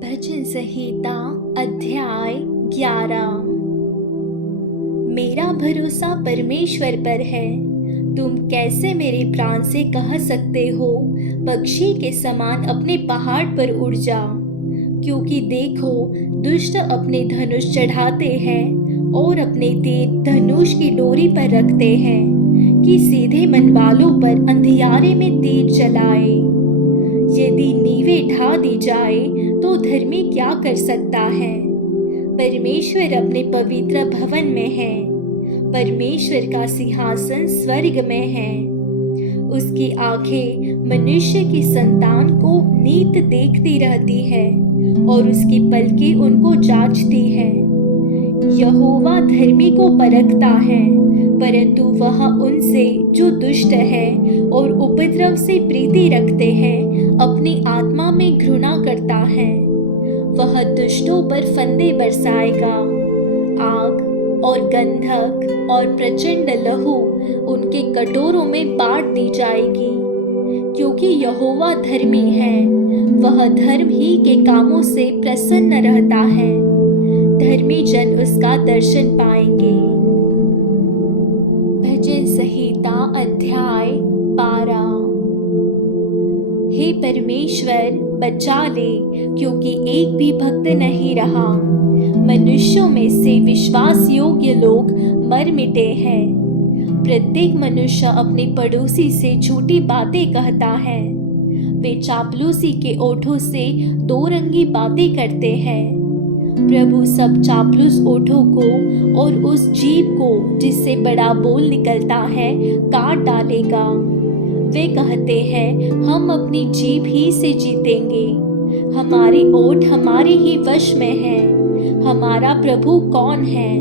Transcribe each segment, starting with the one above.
भजन संहिता अध्याय 11। मेरा भरोसा परमेश्वर पर है। तुम कैसे मेरे प्राण से कह सकते हो, पक्षी के समान अपने पहाड़ पर उड़ जा। क्योंकि देखो, दुष्ट अपने धनुष चढ़ाते हैं और अपने तीर धनुष की डोरी पर रखते हैं कि सीधे मन वालों पर अंधियारे में तीर चलाए। यदि नींवें ढा दी जाए तो धर्मी क्या कर सकता है। परमेश्वर अपने पवित्र भवन में है। परमेश्वर का सिंहासन स्वर्ग में है। उसकी आंखें मनुष्य की संतान को नीत देखती रहती है और उसकी पलकें उनको जांचती है। यहोवा धर्मी को परखता है, परंतु वह उनसे जो दुष्ट है और उपद्रव से प्रीति रखते हैं अपनी आत्मा में घृणा करता है। वह दुष्टों पर फंदे बरसाएगा। आग और गंधक और प्रचंड लहू उनके कटोरों में बांट दी जाएगी। क्योंकि यहोवा धर्मी है, वह धर्म ही के कामों से प्रसन्न रहता है। धर्मी जन उसका दर्शन पाएंगे। भजन संहिता अध्याय 12। हे परमेश्वर, बचा ले, क्योंकि एक भी भक्त नहीं रहा। मनुष्यों में से विश्वास योग्य लोग मर मिटे हैं। प्रत्येक मनुष्य अपने पड़ोसी से झूठी बातें कहता है। वे चापलूसी के ओठों से दो रंगी बातें करते हैं। प्रभु सब चापलूस ओठों को और उस जीभ को जिससे बड़ा बोल निकलता है काट डालेगा। वे कहते हैं, हम अपनी जीभ ही से जीतेंगे। हमारे ओठ हमारे ही वश में हैं। हमारा प्रभु कौन है?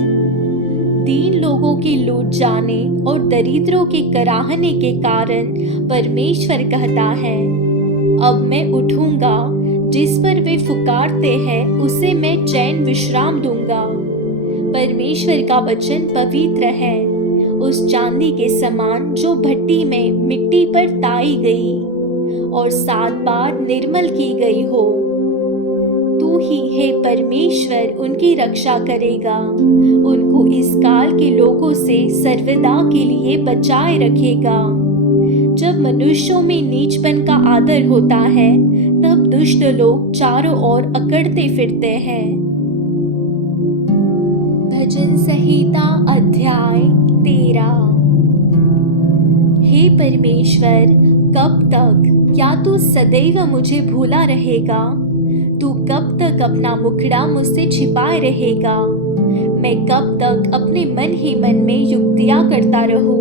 दीन लोगों की लूट जाने और दरिद्रों के कराहने के कारण परमेश्वर कहता है, अब मैं उठूंगा। जिस पर वे फुकारते हैं उसे मैं चैन विश्राम दूंगा। परमेश्वर का वचन पवित्र है, उस चांदी के समान जो भट्टी में मिट्टी पर ताई गई और 7 बार निर्मल की गई हो। तू ही हे परमेश्वर उनकी रक्षा करेगा। उनको इस काल के लोगों से सर्वदा के लिए बचाए रखेगा। जब मनुष्यों में नीचपन का आदर होता है, तब दुष्ट लोग चारों ओर अकड़ते फिरते हैं। भजन संहिता अध्याय 13। हे परमेश्वर, कब तक? क्या तू सदैव मुझे भूला रहेगा? तू कब तक अपना मुखड़ा मुझसे छिपाए रहेगा? मैं कब तक अपने मन ही मन में युक्तियां करता रहूं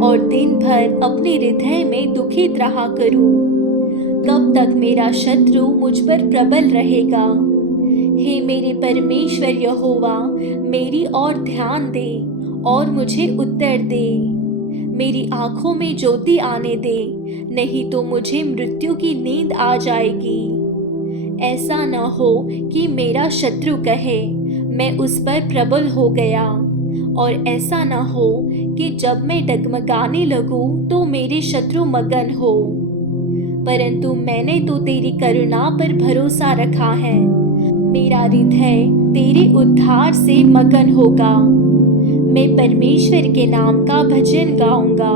और दिन भर अपने हृदय में दुखित रहा करूं? कब तक मेरा शत्रु मुझ पर प्रबल रहेगा? हे मेरे परमेश्वर यहोवा, मेरी ओर ध्यान दे और मुझे उत्तर दे। मेरी आंखों में ज्योति आने दे, नहीं तो मुझे मृत्यु की नींद आ जाएगी। ऐसा न हो कि मेरा शत्रु कहे, मैं उस पर प्रबल हो गया, और ऐसा न हो कि जब मैं डगमगाने लगूं तो मेरे शत्रु मगन हो। परंतु मैंने तो तेरी करुणा पर भरोसा रखा है। मेरा हृदय तेरे उद्धार से मगन होगा। मैं परमेश्वर के नाम का भजन गाऊंगा,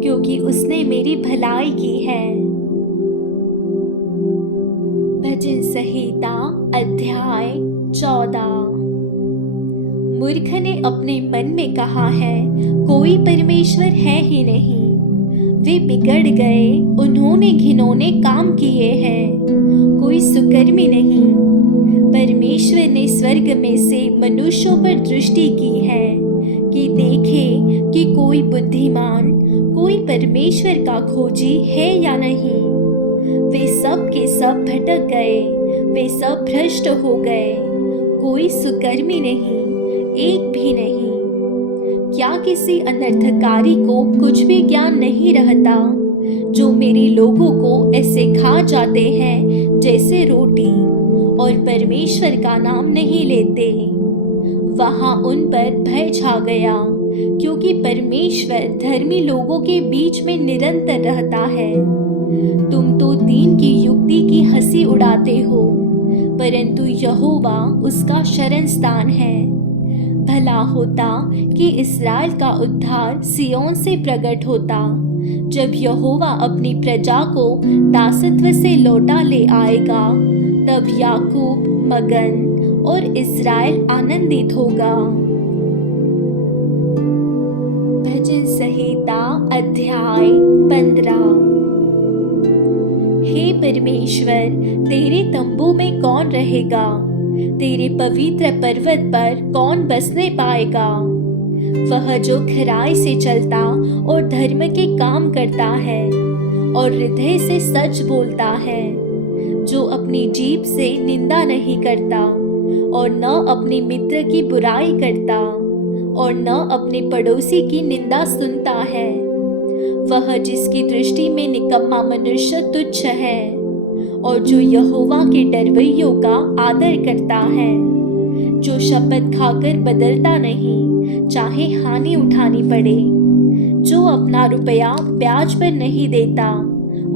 क्योंकि उसने मेरी भलाई की है। भजन संहिता अध्याय 14। मूर्ख ने अपने मन में कहा है, कोई परमेश्वर है ही नहीं। वे बिगड़ गए, उन्होंने घिनौने काम किए हैं। कोई सुकर्मी नहीं। परमेश्वर ने स्वर्ग में से मनुष्यों पर दृष्टि की है कि देखे कि कोई बुद्धिमान, कोई परमेश्वर का खोजी है या नहीं। वे सब के सब भटक गए, वे सब भ्रष्ट हो गए। कोई सुकर्मी नहीं, एक भी नहीं। क्या किसी अनर्थकारी को कुछ भी ज्ञान नहीं रहता, जो मेरे लोगों को ऐसे खा जाते हैं जैसे रोटी, और परमेश्वर का नाम नहीं लेते? वहां उन पर भय छा गया, क्योंकि परमेश्वर धर्मी लोगों के बीच में निरंतर रहता है। तुम तो दीन की युक्ति की हंसी उड़ाते हो, परंतु यहोवा उसका शरण स्थान है। भला होता कि इस्राएल का उद्धार सिय्योन से प्रकट होता, जब यहोवा अपनी प्रजा को दासत्व से लौटा ले आएगा, तब याकूब मगन और इस्राएल आनंदित होगा। भजन संहिता अध्याय 15। हे परमेश्वर, तेरे तंबू में कौन रहेगा? तेरे पवित्र पर्वत पर कौन बसने पाएगा? वह जो खराई से चलता और धर्म के काम करता है और हृदय से सच बोलता है, जो अपनी जीभ से निंदा नहीं करता और न अपने मित्र की बुराई करता और न अपने पड़ोसी की निंदा सुनता है। वह जिसकी दृष्टि में निकम्मा मनुष्य तुच्छ है और जो यहोवा के डरवैयों का आदर करता है, जो शपथ खाकर बदलता नहीं, चाहे हानि उठानी पड़े, जो अपना रुपया ब्याज पर नहीं देता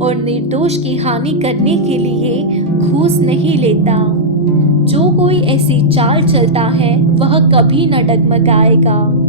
और निर्दोष की हानि करने के लिए घूस नहीं लेता। जो कोई ऐसी चाल चलता है, वह कभी न डगमगाएगा।